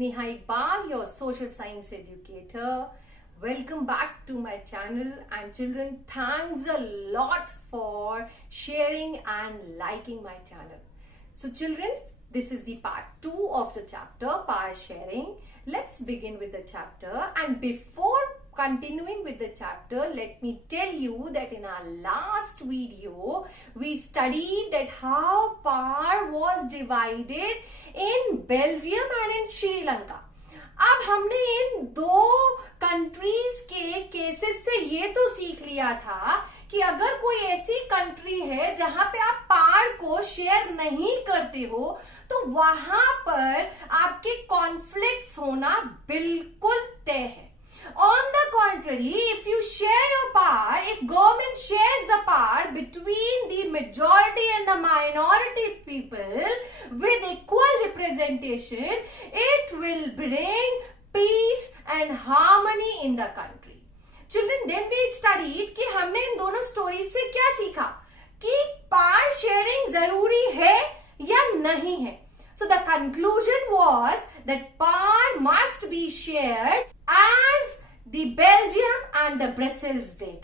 Neha Iqbal, your social science educator. Welcome back to my channel, and children, thanks a lot for sharing and liking my channel. So children, this is the part 2 of the chapter, power sharing. Let's begin with the chapter, and before continuing with the chapter, let me tell you that in our last video, we studied that how power was divided in Belgium and in Sri Lanka. अब हमने इन दो countries के cases से ये तो सीख लिया था कि अगर कोई ऐसी कंट्री है जहां पे आप पावर को शेयर नहीं करते हो तो वहां पर आपके कॉन्फ्लिक्ट्स होना बिल्कुल तय है. On the contrary, if you share your power, if government shares the power between the majority and the minority people with equal representation, it will bring peace and harmony in the country. Children, then we studied कि हमने इन दोनों stories से क्या सीखा कि power sharing जरूरी है या नहीं है. So the conclusion was that power must be shared as the Belgium and the Brussels did.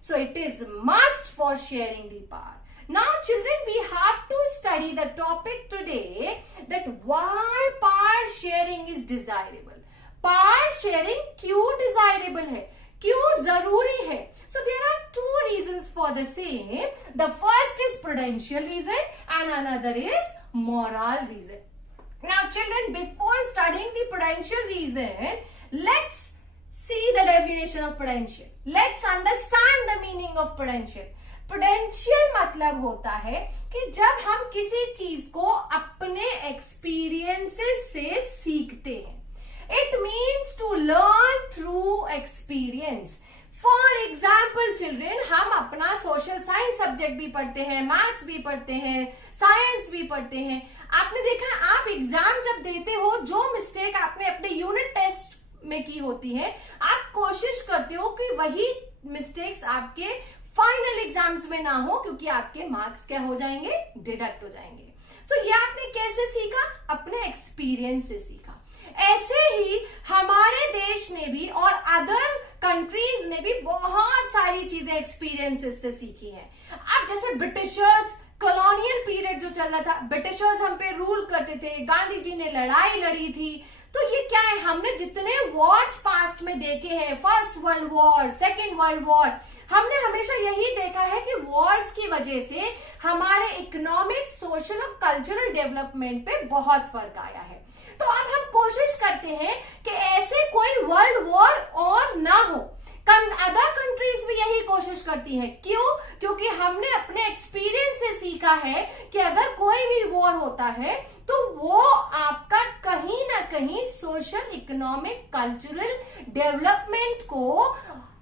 So it is must for sharing the power. Now children, we have to study the topic today that why power sharing is desirable. Power sharing क्यों desirable है, क्यों जरूरी है? So there are two reasons for the same. The first is prudential reason and another is moral reason. Now children, before studying the prudential reason, let's see the definition of prudential. Let's understand the meaning of prudential. Prudential मतलब होता है कि जब हम किसी चीज को अपने एक्सपीरियंसेस से सीखते हैं. It means to learn through experience. For example, children, हम अपना सोशल साइंस सब्जेक्ट भी पढ़ते हैं, मैथ्स भी पढ़ते हैं, साइंस भी पढ़ते हैं. आपने देखा, आप एग्जाम जब देते हो, जो मिस्टेक आपने अपने यूनिट टेस्ट में की होती है, आप कोशिश करते हो कि वही मिस्टेक्स आपके फाइनल एग्जाम्स में ना हो, क्योंकि आपके मार्क्स क्या हो जाएंगे, डिडक्ट हो जाएंगे. तो ये आपने कैसे सीखा? अपने एक्सपीरियंस से सीखा. ऐसे ही हमारे देश ने भी और अदर कंट्रीज ने भी बहुत सारी चीजें एक्सपीरियंसेस से सीखी हैं. अब जैसे ब्रिटिशर्स, कॉलोनियल पीरियड जो चल रहा था, ब्रिटिशर्स हम पे रूल करते थे, गांधी जी ने लड़ाई लड़ी थी. तो ये क्या है, हमने जितने वॉर्स पास्ट में देखे हैं, first world war, second world war, हमने हमेशा यही देखा है कि वॉर्स की वजह से हमारे इकोनॉमिक, सोशल और कल्चरल डेवलपमेंट पे बहुत फर्क आया है. तो अब हम कोशिश करते हैं कि ऐसे कोई वर्ल्ड वॉर और ना हो. अदर कंट्रीज भी यही कोशिश करती है. क्यों? क्योंकि हमने अपने एक्सपीरियंस से सीखा है कि अगर कोई भी वॉर होता है तो वो आपका कहीं ना कहीं सोशल, इकोनॉमिक, कल्चरल डेवलपमेंट को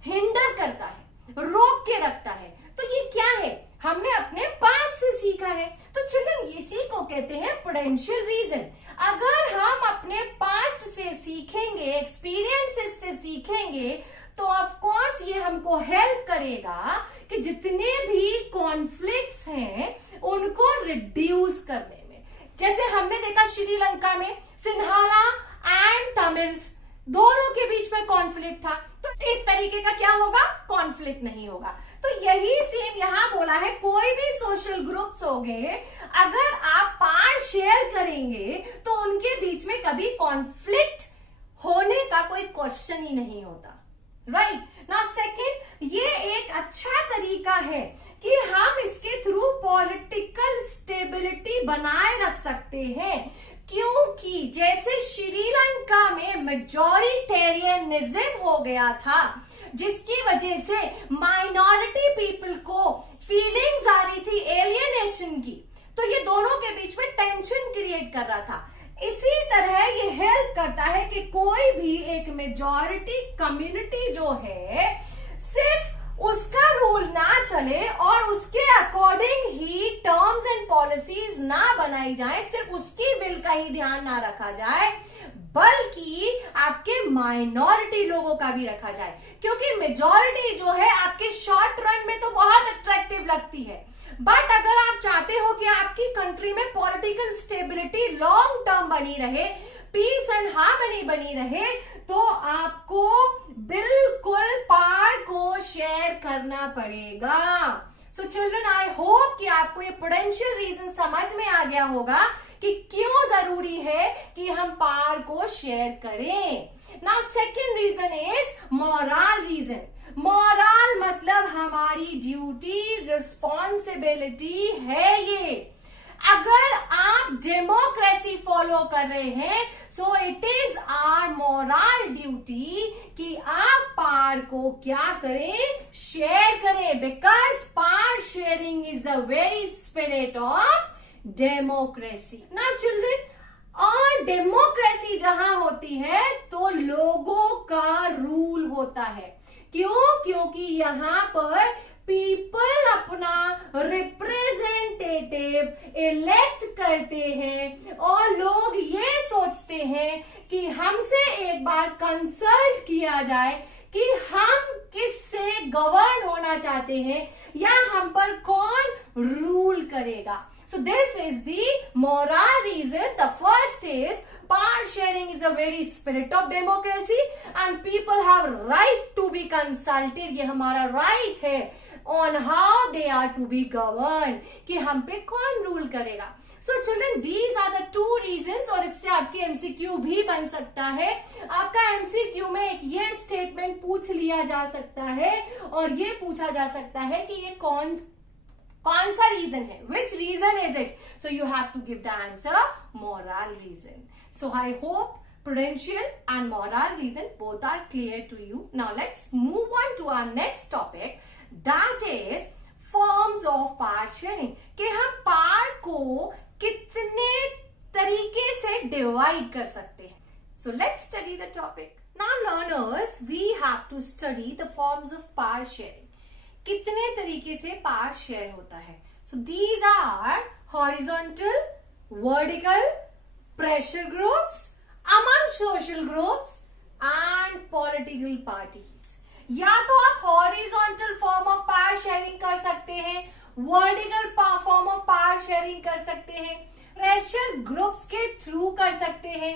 हिंडर करता है, रोक के रखता है. तो ये क्या है? हमने अपने पास से सीखा है. तो चिल्ड्रन, इसी को कहते हैं प्रूडेंशियल रीजन. अगर हम अपने पास्ट से सीखेंगे, एक्सपीरियंसेस से सीखेंगे, तो ऑफ कोर्स ये हमको हेल्प करेगा कि जितने भी कॉन्फ्लिक्ट्स हैं उनको रिड्यूस करने में. जैसे हमने देखा श्रीलंका में सिन्हाला एंड तमिल्स दोनों के बीच में कॉन्फ्लिक्ट था, तो इस तरीके का क्या होगा, कॉन्फ्लिक्ट नहीं होगा. तो यही सेम यहां बोला है, कोई भी सोशल ग्रुप्स हो गए, अगर आप पावर शेयर करेंगे तो उनके बीच में कभी कॉन्फ्लिक्ट होने का कोई क्वेश्चन ही नहीं होता. राइट नाउ सेकेंड, ये एक अच्छा तरीका है कि हम इसके थ्रू पॉलिटिकल स्टेबिलिटी बनाए रख सकते हैं. क्योंकि जैसे श्रीलंका में मेजॉरिटेरियनिज्म हो गया था, जिसकी वजह से माइनॉरिटी पीपल को फीलिंग्स आ रही थी एलियनेशन की, तो ये दोनों के बीच में टेंशन क्रिएट कर रहा था. इसी तरह ये हेल्प करता है कि कोई भी एक मेजॉरिटी कम्युनिटी जो है, सिर्फ उसका रूल ना चले और उसके according he terms and policies ना बनाई जाए, सिर्फ उसकी विल का ही ध्यान ना रखा जाए, बल्कि आपके माइनॉरिटी लोगों का भी रखा जाए. क्योंकि मेजॉरिटी जो है आपके शॉर्ट रन में तो बहुत अट्रैक्टिव लगती है, बट अगर आप चाहते हो कि आपकी कंट्री में पॉलिटिकल स्टेबिलिटी लॉन्ग टर्म बनी रहे, पीस एंड हार्मनी बनी रहे, तो आपको बिल्कुल पार्ट को शेयर करना पड़ेगा। सो चिल्ड्रन, आई होप कि आपको ये पोटेंशियल रीजन समझ में आ गया होगा कि क्यों जरूरी है कि हम पार को शेयर करें। Now second reason is moral reason. Moral मतलब हमारी ड्यूटी, रिस्पॉन्सिबिलिटी है ये। अगर आप डेमोक्रेसी फॉलो कर रहे हैं, so it is our moral duty कि आप पार को क्या करें, शेयर करें, because power sharing is the very spirit of democracy. ना चिल्ड्रन, और डेमोक्रेसी जहां होती है तो लोगों का रूल होता है। क्यों? क्योंकि यहाँ पर पीपल अपना रिप्रेजेंटेटिव इलेक्ट करते हैं और लोग ये सोचते हैं कि हमसे एक बार कंसल्ट किया जाए कि हम किससे गवर्न होना चाहते हैं या हम पर कौन रूल करेगा। So this is the moral reason. The first is power sharing is the very spirit of democracy and people have right to be consulted. ये हमारा right है on how they are to be governed, कि हम पे कौन rule करेगा। So children, these are the two reasons, और इससे आपके MCQ भी बन सकता है। आपका MCQ में एक ये स्टेटमेंट पूछ लिया जा सकता है और ये पूछा जा सकता है कि ये कौन सा रीजन है, which reason is it. So you have to give the answer moral reason. So I hope prudential and moral reason both are clear to you. Now let's move on to our next topic, that is forms of power sharing, कि हम power को कितने तरीके से divide कर सकते हैं। So let's study the topic. Now learners, we have to study the forms of power sharing. कितने तरीके से पावर शेयर होता है। So these are horizontal, vertical, pressure groups, among social groups and political parties. या तो आप horizontal form of power sharing कर सकते हैं, vertical form of power sharing कर सकते हैं, प्रेशर ग्रुप्स के थ्रू कर सकते हैं,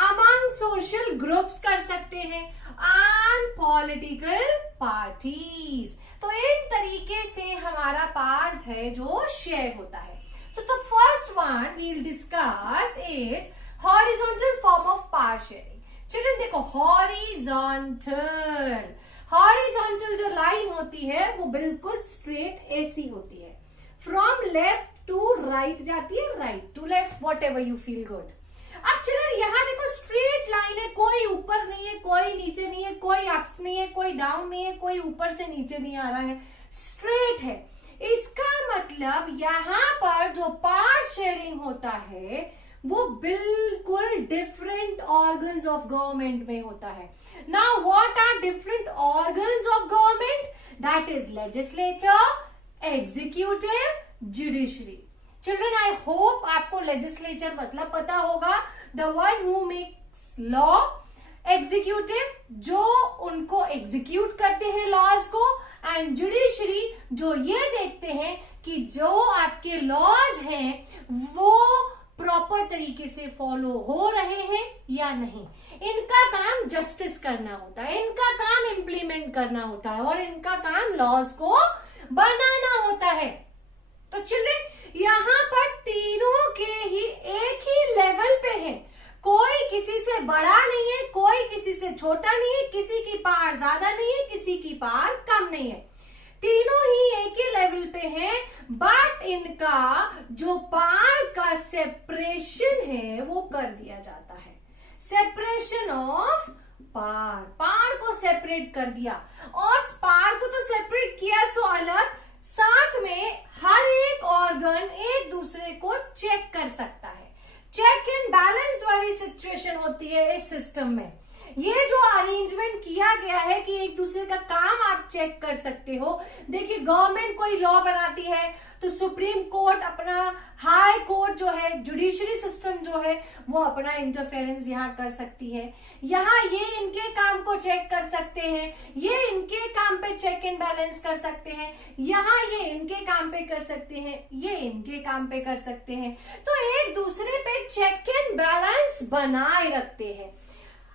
अमंग सोशल ग्रुप्स कर सकते हैं एंड पॉलिटिकल पार्टीज। तो इन तरीके से हमारा पावर है जो शेयर होता है। So the first one we will discuss is horizontal form of power sharing. Children देखो, हॉरिजॉन्टल जो लाइन होती है वो बिल्कुल स्ट्रेट ऐसी होती है, फ्रॉम लेफ्ट टू राइट जाती है, right to left, whatever you feel good. अब चिल्ड्रन यहाँ देखो, स्ट्रेट लाइन है, कोई ऊपर नहीं है, कोई नीचे नहीं है, कोई अप्स नहीं है, कोई डाउन नहीं है, कोई ऊपर से नीचे नहीं आ रहा है, स्ट्रेट है। इसका मतलब यहाँ पर जो पावर शेयरिंग होता है वो बिल्कुल डिफरेंट ऑर्गन्स ऑफ गवर्नमेंट में होता है। Now what are different organs of government? That is legislature, executive, judiciary. Children, I hope आपको लेजिस्लेचर मतलब पता होगा, the one who makes law, executive जो उनको एग्जीक्यूट करते हैं लॉज को, एंड जुडिशरी जो ये देखते हैं कि जो आपके लॉज हैं वो प्रॉपर तरीके से फॉलो हो रहे हैं या नहीं। इनका काम जस्टिस करना होता है, इनका काम इम्प्लीमेंट करना होता है और इनका काम लॉज को बनाना होता है। तो चिल्ड्रन, यहाँ पर तीनों के ही एक ही लेवल पे है, कोई किसी से बड़ा नहीं है, कोई किसी से छोटा नहीं है, किसी की पावर ज्यादा नहीं है, किसी की पावर कम नहीं है, तीनों ही एक ही लेवल पे हैं। बट इनका जो पावर का सेपरेशन है वो कर दिया जाता है, सेपरेशन ऑफ पावर, पावर को सेपरेट कर दिया। और पावर को तो सेपरेट किया सो अलग, साथ में हर एक ऑर्गन एक दूसरे को चेक कर सकता है। चेक एंड बैलेंस वाली सिचुएशन होती है इस सिस्टम में। ये जो अरेंजमेंट किया गया है कि एक दूसरे का काम आप चेक कर सकते हो। देखिए, गवर्नमेंट कोई लॉ बनाती है तो सुप्रीम कोर्ट अपना हाई कोर्ट जो है जुडिशरी सिस्टम जो है वो अपना इंटरफेरेंस यहाँ कर सकती है। यहाँ ये इनके काम को चेक कर सकते हैं, ये इनके काम पे चेक एंड बैलेंस कर सकते हैं, यहाँ ये इनके काम पे कर सकते हैं, ये इनके काम पे कर सकते हैं। तो एक दूसरे पे चेक एंड बैलेंस बनाए रखते हैं।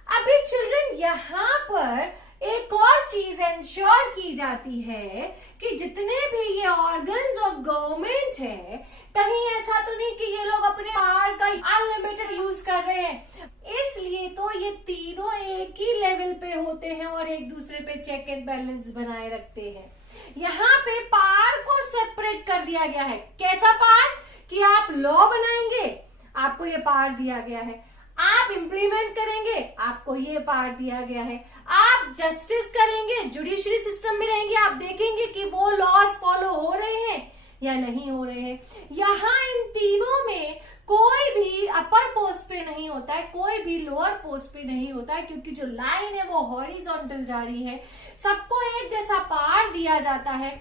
अभी चिल्ड्रन यहाँ पर एक और चीज इंश्योर की जाती है कि जितने भी ये ऑर्गन्स ऑफ गवर्नमेंट है, कहीं ऐसा तो नहीं कि ये लोग अपने पावर का अनलिमिटेड यूज कर रहे हैं। इसलिए तो ये तीनों एक ही लेवल पे होते हैं और एक दूसरे पे चेक एंड बैलेंस बनाए रखते हैं। यहाँ पे पावर को सेपरेट कर दिया गया है। कैसा पावर? कि आप लॉ बनाएंगे, आपको ये पावर दिया गया है। आप इम्प्लीमेंट करेंगे, आपको ये पावर दिया गया है। आप जस्टिस करेंगे, जुडिशरी सिस्टम में रहेंगे, आप देखेंगे कि वो लॉज फॉलो हो रहे हैं या नहीं हो रहे हैं। यहाँ इन तीनों में कोई भी अपर पोस्ट पे नहीं होता है, कोई भी लोअर पोस्ट पे नहीं होता है, क्योंकि जो लाइन है वो हॉरिजॉन्टल जा रही है। सबको एक जैसा पावर दिया जाता है।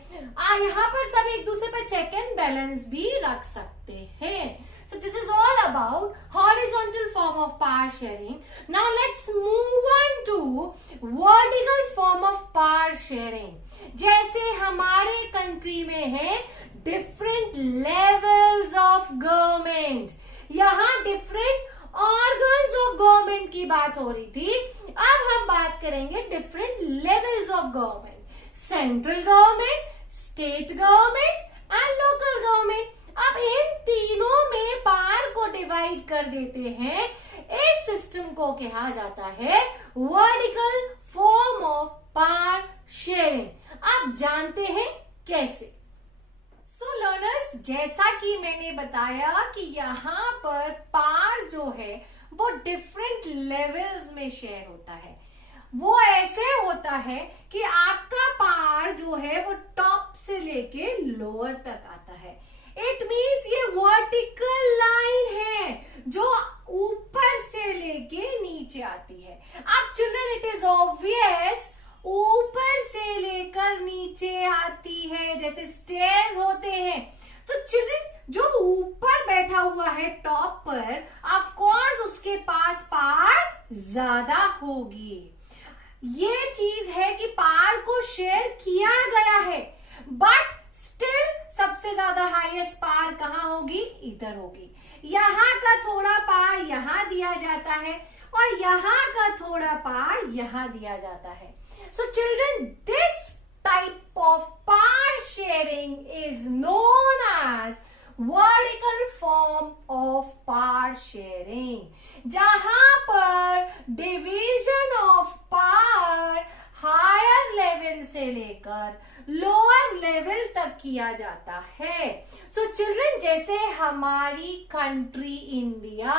यहाँ पर सब एक दूसरे पर चेक एंड बैलेंस भी रख सकते हैं। So this is all about horizontal form of power sharing. Now let's move on to vertical form of power sharing. जैसे हमारे कंट्री में है different levels of government. यहाँ different organs of government की बात हो रही थी। अब हम बात करेंगे different levels of government. Central government, state government and local government. अब इन तीनों में पावर को डिवाइड कर देते हैं। इस सिस्टम को कहा जाता है vertical form of power sharing. अब जानते हैं कैसे। सो लर्नर्स, जैसा कि मैंने बताया कि यहाँ पर पावर जो है वो डिफरेंट लेवल्स में शेयर होता है। वो ऐसे होता है कि आपका पावर जो है वो टॉप से लेके लोअर तक आता है। इट मीन्स ये वर्टिकल लाइन है जो ऊपर से लेके नीचे आती है। अब चिल्ड्रन, इट इज ऑब्वियस ऊपर से लेकर नीचे आती है, जैसे स्टेयर्स होते हैं। तो चिल्ड्रन, जो ऊपर बैठा हुआ है टॉप पर, ऑफ कोर्स उसके पास पावर ज्यादा होगी। ये चीज है कि पावर को शेयर किया गया है, बट स्टिल सबसे ज्यादा हाईएस्ट पावर कहाँ होगी? इधर होगी। यहाँ का थोड़ा पावर यहाँ दिया जाता है और यहाँ का थोड़ा पावर यहाँ दिया जाता है। So children, this type of power sharing is known as vertical form of power sharing, जहां पर division of power higher level से लेकर लोअर लेवल तक किया जाता है। सो चिल्ड्रन, जैसे हमारी कंट्री इंडिया,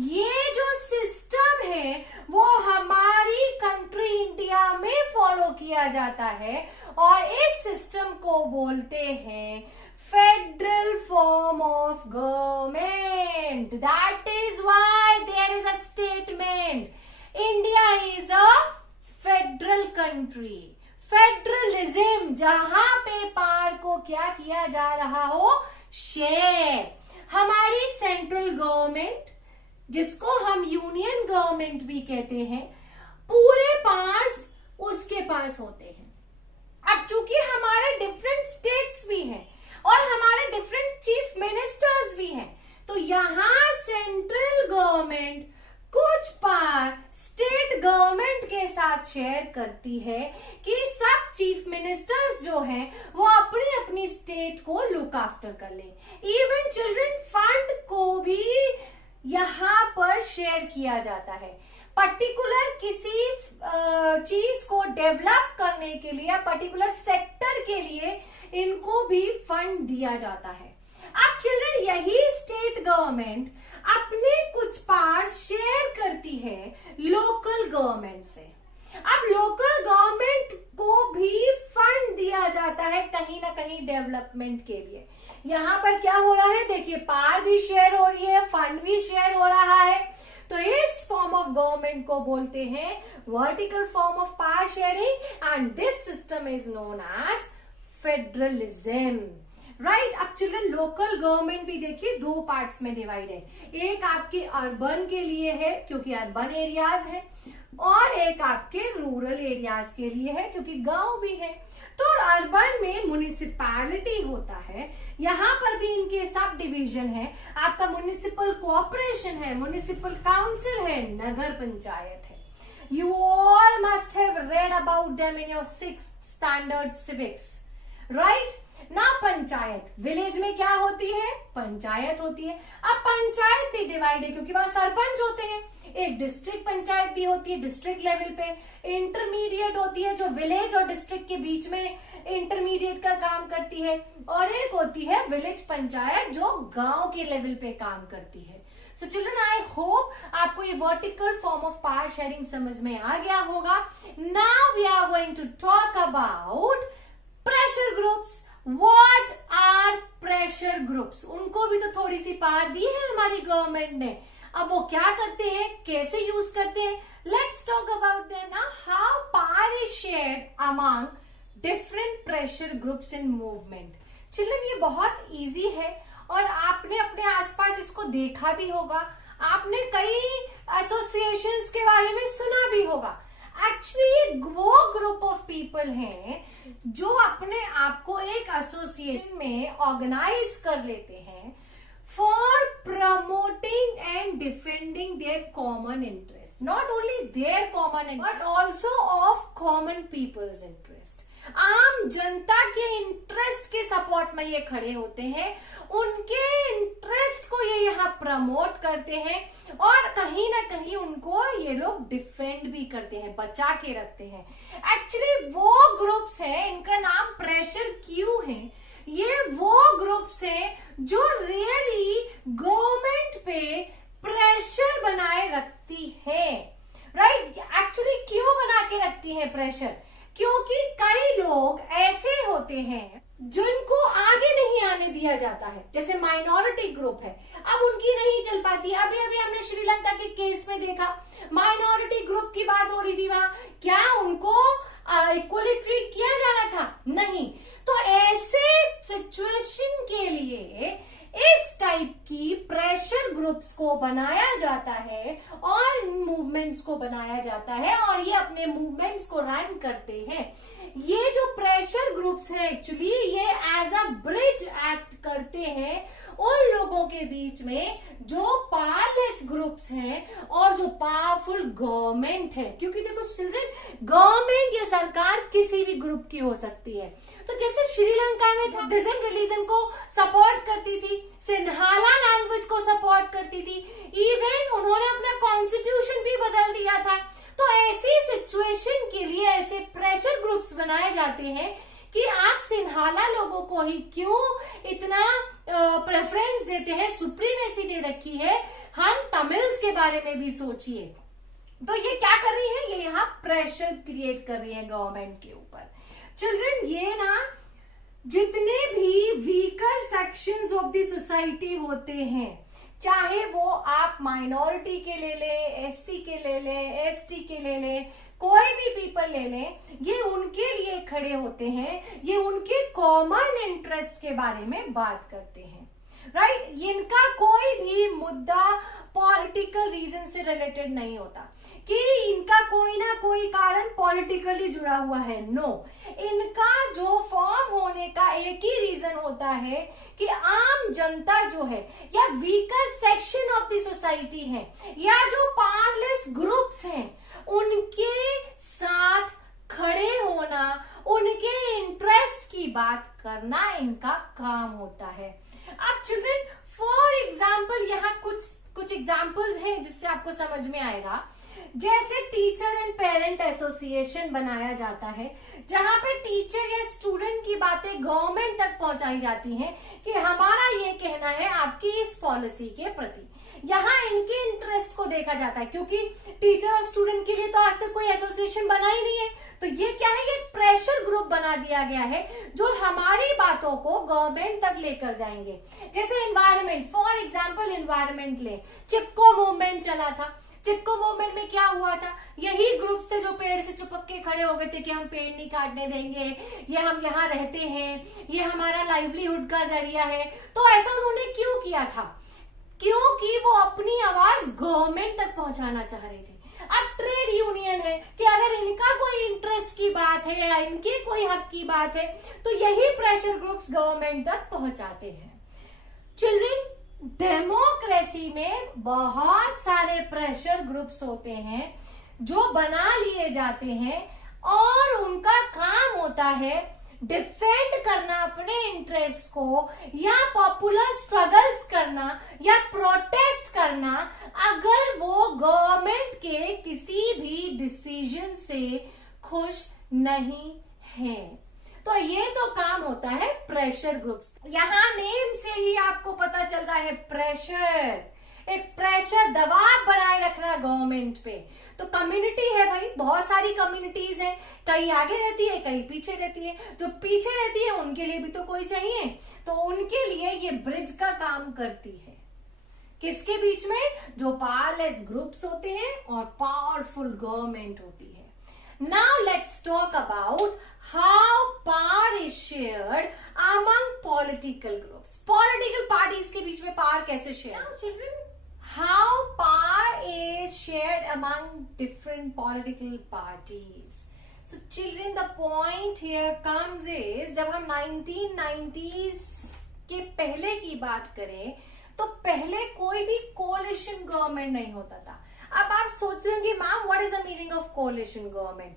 ये जो सिस्टम है वो हमारी कंट्री इंडिया में फॉलो किया जाता है और इस सिस्टम को बोलते हैं federal form of government. That is why there is a statement, India is a federal country. Federalism, जहां पे पावर को क्या किया जा रहा हो? शेयर। हमारी सेंट्रल गवर्नमेंट, जिसको हम यूनियन गवर्नमेंट भी कहते हैं, पूरे पावर्स उसके पास होते हैं। अब चूंकि हमारे डिफरेंट स्टेट्स भी हैं और हमारे डिफरेंट चीफ मिनिस्टर्स भी हैं, तो यहाँ सेंट्रल गवर्नमेंट कुछ पावर स्टेट गवर्नमेंट के साथ शेयर करती है कि सब चीफ मिनिस्टर्स जो हैं वो अपनी अपनी स्टेट को लुक आफ्टर कर लें। इवन चिल्ड्रन फंड को भी यहाँ पर शेयर किया जाता है। पर्टिकुलर किसी चीज को डेवलप करने के लिए, पर्टिकुलर सेक्टर के लिए इनको भी फंड दिया जाता है। अब चिल्ड्रन, यही स्टेट गवर्नमेंट अपने कुछ पावर शेयर करती है लोकल गवर्नमेंट से। अब लोकल गवर्नमेंट को भी फंड दिया जाता है कहीं ना कहीं डेवलपमेंट के लिए। यहाँ पर क्या हो रहा है? देखिए, पावर भी शेयर हो रही है, फंड भी शेयर हो रहा है। तो इस फॉर्म ऑफ गवर्नमेंट को बोलते हैं vertical form of power sharing and this system is known as federalism. Right. अब चिल्ड्रन लोकल गवर्नमेंट भी देखिए दो पार्ट्स में डिवाइड है, एक आपके अर्बन के लिए है क्योंकि अर्बन एरियाज है, और एक आपके रूरल एरियाज के लिए है क्योंकि गांव भी है। तो अर्बन में म्युनिसिपैलिटी होता है, यहाँ पर भी इनके सब डिवीजन है, आपका म्युनिसिपल कॉर्पोरेशन है, म्युनिसिपल काउंसिल है, नगर पंचायत है। You all must have read about them in your 6th standard civics, right? ना पंचायत, विलेज में क्या होती है? पंचायत होती है। अब पंचायत भी डिवाइड है क्योंकि वहां सरपंच होते हैं, एक डिस्ट्रिक्ट पंचायत भी होती है डिस्ट्रिक्ट लेवल पे, इंटरमीडिएट होती है जो विलेज और डिस्ट्रिक्ट के बीच में इंटरमीडिएट का काम करती है, और एक होती है विलेज पंचायत जो गांव के लेवल पे काम करती है। सो चिल्ड्रन, आई होप आपको ये vertical form of power sharing समझ में आ गया होगा। Now we are going to talk about pressure groups. What are pressure groups? उनको भी तो थोड़ी सी पावर दी है हमारी गवर्नमेंट ने, अब वो क्या करते हैं, कैसे यूज करते हैं, let's talk about them. Now how power is shared among different pressure groups in movement. Children, ये बहुत इजी है और आपने अपने आसपास इसको देखा भी होगा, आपने कई एसोसिएशंस के बारे में सुना भी होगा। एक्चुअली ये वो ग्रुप ऑफ पीपल हैं जो अपने आप को एक एसोसिएशन में ऑर्गेनाइज कर लेते हैं for promoting and defending their common interest, not only their common interest but also of common people's interest. आम जनता के इंटरेस्ट के सपोर्ट में ये खड़े होते हैं, उनके इंटरेस्ट को ये यहाँ प्रमोट करते हैं, और कहीं ना कहीं उनको ये लोग डिफेंड भी करते हैं, बचा के रखते हैं। एक्चुअली वो ग्रुप्स हैं, इनका नाम प्रेशर क्यू है, ये वो ग्रुप्स हैं जो रियली गवर्नमेंट पे प्रेशर बनाए रखती है, राइट। एक्चुअली क्यों बना के रखती है प्रेशर? क्योंकि कई लोग ऐसे होते हैं जिनको आगे नहीं आने दिया जाता है, जैसे माइनॉरिटी ग्रुप है, अब उनकी नहीं चल पाती। अभी अभी हमने श्रीलंका के केस में देखा, माइनॉरिटी ग्रुप की बात हो रही थी, वहां क्या उनको इक्वली ट्रीट किया जा रहा था? नहीं। तो ऐसे सिचुएशन के लिए इस टाइप की प्रेशर ग्रुप्स को बनाया जाता है और मूवमेंट्स को बनाया जाता है, और ये अपने मूवमेंट्स को रन करते हैं। ये जो प्रेशर ग्रुप्स हैं एक्चुअली ये एज अ ब्रिज एक्ट करते हैं उन लोगों के बीच में जो पावरलेस ग्रुप्स हैं और जो पावरफुल गवर्नमेंट है। क्योंकि देखो चिल्ड्रन, गवर्नमेंट या सरकार किसी भी ग्रुप की हो सकती है। तो जैसे श्रीलंका में था, बुद्धिज्म रिलीजन को सपोर्ट करती थी, सिन्हाला लैंग्वेज को सपोर्ट करती थी, इवन उन्होंने अपना कॉन्स्टिट्यूशन भी बदल दिया था। तो ऐसी सिचुएशन के लिए ऐसे प्रेशर ग्रुप्स बनाए जाते हैं कि आप सिन्हाला लोगों को ही क्यों इतना प्रेफरेंस देते हैं, सुप्रीमेसी दे रखी है, हम तमिल्स के बारे में भी सोचिए। तो ये क्या कर रही है, ये यहाँ प्रेशर क्रिएट कर रही है गवर्नमेंट के ऊपर। चिल्ड्रन, ये ना जितने भी weaker sections of the society होते हैं, चाहे वो आप माइनॉरिटी के ले लें, एससी के ले लें, एसटी के ले लें, कोई भी पीपल ले लें, ये उनके लिए खड़े होते हैं, ये उनके कॉमन इंटरेस्ट के बारे में बात करते हैं, राइट। इनका कोई भी मुद्दा पॉलिटिकल रीजन से रिलेटेड नहीं होता कि इनका कोई ना कोई कारण पॉलिटिकली जुड़ा हुआ है, नो। इनका जो फॉर्म होने का एक ही रीजन होता है कि आम जनता जो है या weaker section of the society है या जो पावरलेस ग्रुप्स हैं उनके साथ खड़े होना, उनके इंटरेस्ट की बात करना इनका काम होता है। अब चिल्ड्रन, फॉर एग्जाम्पल यहाँ कुछ एग्जाम्पल्स हैं जिससे आपको समझ में आएगा। जैसे टीचर एंड पेरेंट एसोसिएशन बनाया जाता है, जहां पे टीचर या स्टूडेंट की बातें गवर्नमेंट तक पहुंचाई जाती हैं कि हमारा ये कहना है आपकी इस पॉलिसी के प्रति। यहाँ इनके इंटरेस्ट को देखा जाता है, क्योंकि टीचर और स्टूडेंट के लिए तो आज तक कोई एसोसिएशन बना ही नहीं है। तो ये क्या है, ये प्रेशर ग्रुप बना दिया गया है जो हमारी बातों को गवर्नमेंट तक लेकर जाएंगे। जैसे एनवायरमेंट, फॉर एग्जाम्पल एनवायरमेंट ले, चिपको मूवमेंट चला था। चिपको मूवमेंट में क्या हुआ था, यही ग्रुप्स थे जो पेड़ से चिपक के खड़े हो गए थे कि हम पेड़ नहीं काटने देंगे, ये हम यहाँ रहते हैं, ये हमारा लाइवलीहुड का जरिया है। तो ऐसा उन्होंने क्यों किया था? क्योंकि वो अपनी आवाज गवर्नमेंट तक पहुंचाना चाह रहे थे। अब ट्रेड यूनियन है कि अगर इनका कोई इंटरेस्ट की बात है या इनके कोई हक की बात है तो यही प्रेशर ग्रुप्स गवर्नमेंट तक पहुंचाते हैं। चिल्ड्रन, डेमोक्रेसी में बहुत सारे प्रेशर ग्रुप्स होते हैं जो बना लिए जाते हैं और उनका काम होता है डिफेंड करना अपने इंटरेस्ट को, या पॉपुलर स्ट्रगल्स करना, या प्रोटेस्ट करना अगर वो गवर्नमेंट के किसी भी डिसीजन से खुश नहीं है। तो ये तो काम होता है प्रेशर ग्रुप्स। यहाँ नेम से ही आपको पता चल रहा है प्रेशर, एक प्रेशर, दबाव बनाए रखना गवर्नमेंट पे। तो कम्युनिटी है भाई, बहुत सारी कम्युनिटीज हैं, कई आगे रहती है कई पीछे रहती है। जो पीछे रहती है उनके लिए भी तो कोई चाहिए, तो उनके लिए ये ब्रिज का काम करती है। किसके बीच में? जो पावरलेस ग्रुप्स होते हैं और पावरफुल गवर्नमेंट होती है। Now let's talk about how power is shared among political groups. Political parties के बीच में पावर कैसे share? Children, how power is shared among different political parties. So children, the point here comes is जब हम 1990s के पहले की बात करें तो पहले कोई भी कोलिशन गवर्नमेंट नहीं होता था। अब आप सोच रहे होंगे ma'am what is the meaning of coalition government?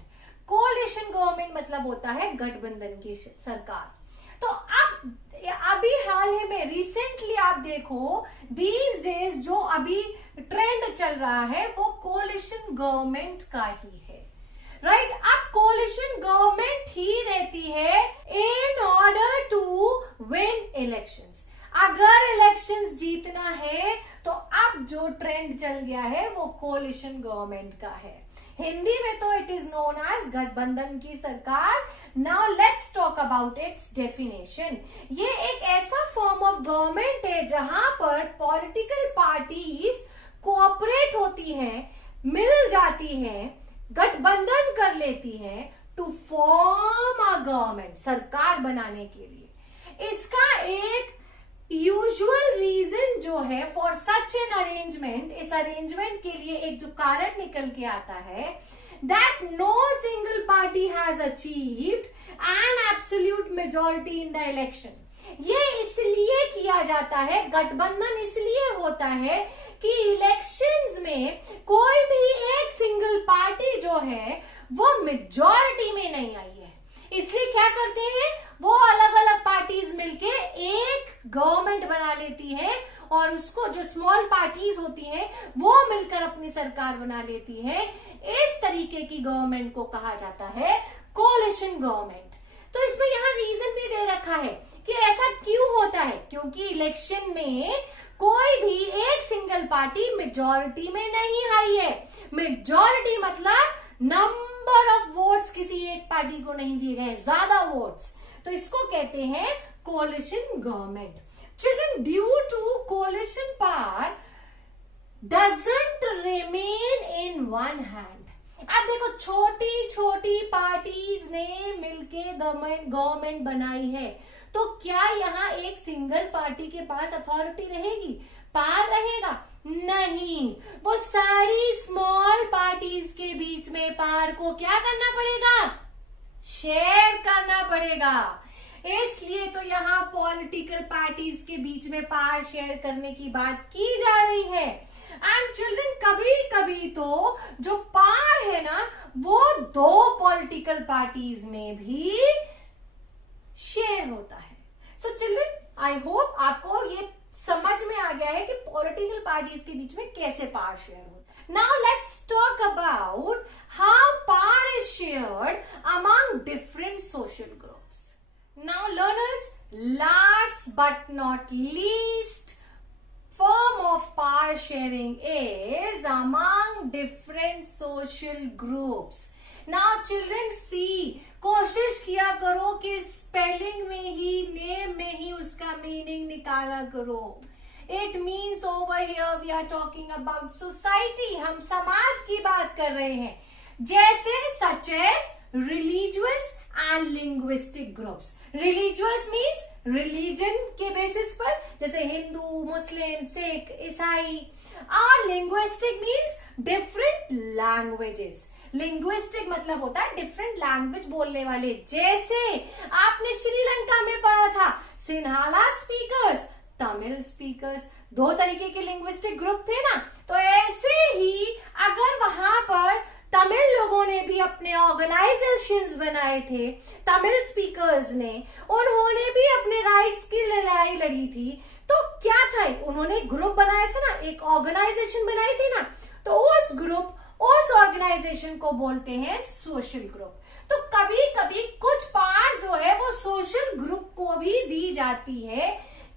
Coalition government मतलब होता है गठबंधन की सरकार। तो अब अभी हाल ही में रिसेंटली आप देखो दीज डेज जो अभी ट्रेंड चल रहा है वो कोलिशन गवर्नमेंट का ही है, राइट? अब कोलिशन गवर्नमेंट ही रहती है in order to win elections. अगर इलेक्शंस जीतना है तो अब जो ट्रेंड चल गया है वो कोलिशन गवर्नमेंट का है। हिंदी में तो इट इज नोन एज गठबंधन की सरकार। Now let's talk about it's definition. ये एक ऐसा फॉर्म ऑफ गवर्नमेंट है जहां पर पॉलिटिकल पार्टीज कोऑपरेट होती हैं, मिल जाती हैं, गठबंधन कर लेती हैं टू फॉर्म अ गवर्नमेंट, सरकार बनाने के लिए। इसका एक यूजुअल रीजन जो है फॉर सच एन अरेंजमेंट, इस अरेंजमेंट के लिए एक जो कारण निकल के आता है, that no single party has achieved an absolute majority in the election. ये इसलिए किया जाता है, गठबंधन इसलिए होता है कि इलेक्शंस में कोई भी एक सिंगल पार्टी जो है वो मेजॉरिटी में नहीं आई है। इसलिए क्या करते हैं, वो अलग अलग पार्टीज मिलके एक गवर्नमेंट बना लेती है और उसको जो स्मॉल पार्टीज होती हैं वो मिलकर अपनी सरकार बना लेती है। इस तरीके की गवर्नमेंट को कहा जाता है कोलिशन गवर्नमेंट। तो इसमें यहाँ रीजन भी दे रखा है कि ऐसा क्यों होता है, क्योंकि इलेक्शन में कोई भी एक सिंगल पार्टी मेजॉरिटी में नहीं आई है। मेजॉरिटी मतलब नंबर ऑफ वोट्स किसी एक पार्टी को नहीं दिए गए, ज्यादा वोट्स, तो इसको कहते हैं coalition government. Children, due to coalition power doesn't remain in one hand. अब देखो छोटी छोटी पार्टीज ने मिलके गवर्नमेंट बनाई है, तो क्या यहाँ एक सिंगल पार्टी के पास अथॉरिटी रहेगी, पावर रहेगा? नहीं, वो सारी स्मॉल पार्टीज के बीच में पावर को क्या करना पड़ेगा, शेयर करना पड़ेगा। इसलिए तो यहाँ पॉलिटिकल पार्टीज के बीच में पावर शेयर करने की बात की जा रही है। एंड चिल्ड्रन, कभी कभी तो जो पावर है ना वो दो पॉलिटिकल पार्टीज में भी शेयर होता है। सो चिल्ड्रन, आई होप आपको ये समझ में आ गया है कि पॉलिटिकल पार्टीज के बीच में कैसे पावर शेयर होता है। Now let's talk about how power is shared among different social groups. Now learners, last but not least form of power sharing is among different social groups. Now children see, कोशिश किया करो कि spelling में ही, name में ही उसका meaning निकाला करो। It means over here we are talking about society. हम समाज की बात कर रहे हैं, जैसे such as religious and linguistic groups. Religious means religion के बेसिस पर, जैसे हिंदू, मुस्लिम, सिख, ईसाई. और linguistic means different languages. Linguistic मतलब होता है डिफरेंट लैंग्वेज बोलने वाले. जैसे आपने श्रीलंका में पढ़ा था सिन्हाला स्पीकर्स, तमिल स्पीकर्स, दो तरीके के लिंग्विस्टिक ग्रुप थे ना. तो ऐसे ही अगर वहां पर तमिल लोगों ने भी अपने ऑर्गेनाइजेशंस बनाए थे, तमिल स्पीकर्स ने, उन्होंने भी अपने राइट्स की लड़ाई लड़ी थी. तो क्या था, उन्होंने ग्रुप बनाया था ना, एक ऑर्गेनाइजेशन बनाई थी ना. तो उस ऑर्गेनाइजेशन को बोलते हैं सोशल ग्रुप. तो कभी कभी कुछ पार्ट जो है वो सोशल ग्रुप को भी दी जाती है,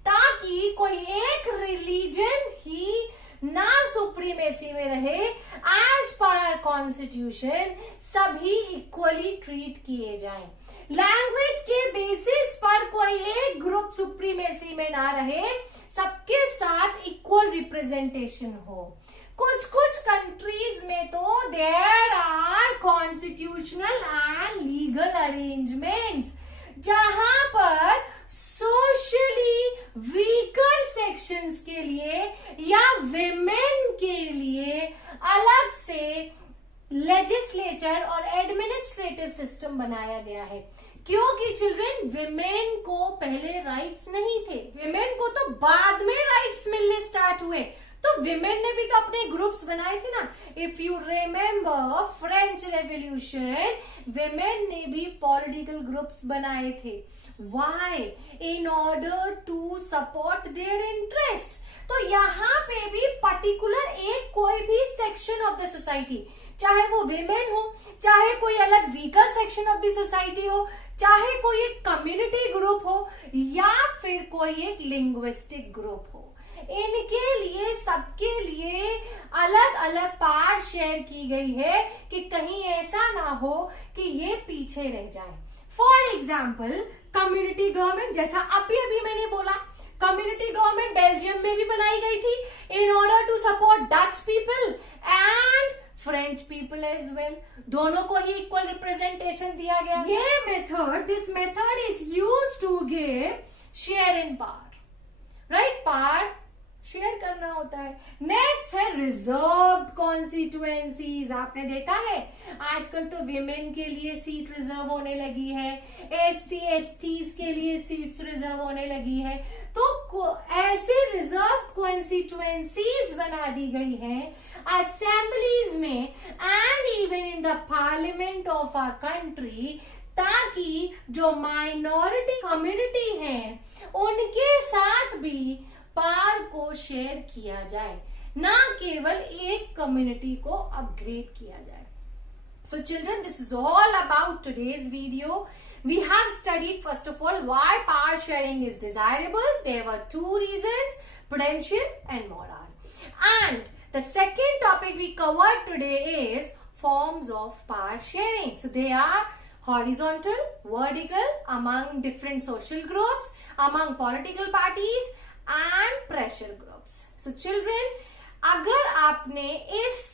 ताकि कोई एक रिलीजन ही ना सुप्रीमेसी में रहे. एज पर आवर कॉन्स्टिट्यूशन सभी इक्वली ट्रीट किए जाएं. लैंग्वेज के बेसिस पर कोई एक ग्रुप सुप्रीमेसी में ना रहे, सबके साथ इक्वल रिप्रेजेंटेशन हो. कुछ कंट्रीज में तो there are constitutional and legal arrangements, जहां पर सोशली वीकर सेक्शंस के लिए या विमेन के लिए अलग से लेजिस्लेचर और एडमिनिस्ट्रेटिव सिस्टम बनाया गया है. क्योंकि चिल्ड्रन, विमेन को पहले राइट्स नहीं थे, विमेन को तो बाद में राइट्स मिलने स्टार्ट हुए. तो विमेन ने भी तो अपने ग्रुप्स बनाए थे ना. If you remember French revolution, women ने भी पॉलिटिकल ग्रुप्स बनाए थे. Why? In order to support their interest. तो यहाँ पे भी पर्टिकुलर एक कोई भी सेक्शन ऑफ द सोसाइटी, चाहे वो विमेन हो, चाहे कोई अलग weaker section of the society हो, चाहे कोई एक कम्युनिटी ग्रुप हो, या फिर कोई एक लिंग्विस्टिक ग्रुप हो, इनके लिए सबके लिए अलग अलग पार्ट शेयर की गई है कि कहीं ऐसा ना हो कि ये पीछे रह जाए. फॉर एग्जाम्पल, कम्युनिटी गवर्नमेंट, जैसा अभी मैंने बोला, कम्युनिटी गवर्नमेंट बेल्जियम में भी बनाई गई थी in order to support Dutch people and French people as well. दोनों को ही इक्वल रिप्रेजेंटेशन दिया गया. This method is use to give share in power. Right, power share करना होता है. नेक्स्ट है रिजर्व कॉन्स्टिट्यूएंसीज. आपने देखा है आजकल तो विमेन के लिए सीट रिजर्व होने लगी है, SC STs के लिए सीट्स रिजर्व होने लगी है. तो ऐसे रिजर्व कॉन्स्टिट्यूएंसीज बना दी गई हैं असेंबलीज में and even in the parliament of our country, ताकि जो माइनॉरिटी कम्युनिटी है उनके साथ भी पावर को शेयर किया जाए, ना केवल एक कम्युनिटी को अपग्रेड किया जाए. So children, this is all about today's video. We have studied first of all why power sharing is desirable. There were two reasons, prudential and moral. And the second topic we covered today is forms of power sharing. So they are horizontal, vertical, among different social groups, among political parties and pressure groups. So children, अगर आपने इस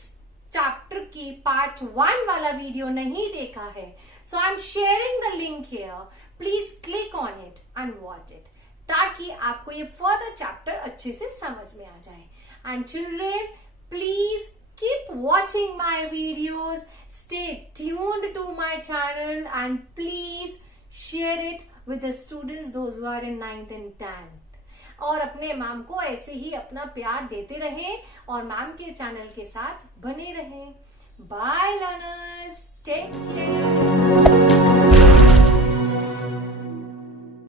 chapter की part 1 वाला video नहीं देखा है, so I'm sharing the link here. Please click on it and watch it, ताकि आपको ये further chapter अच्छे से समझ में आ जाए. And children, please keep watching my videos, stay tuned to my channel, and please share it with the students, those who are in 9th and 10th. और अपने मैम को ऐसे ही अपना प्यार देते रहें और मैम के चैनल के साथ बने रहें. Bye learners, take care.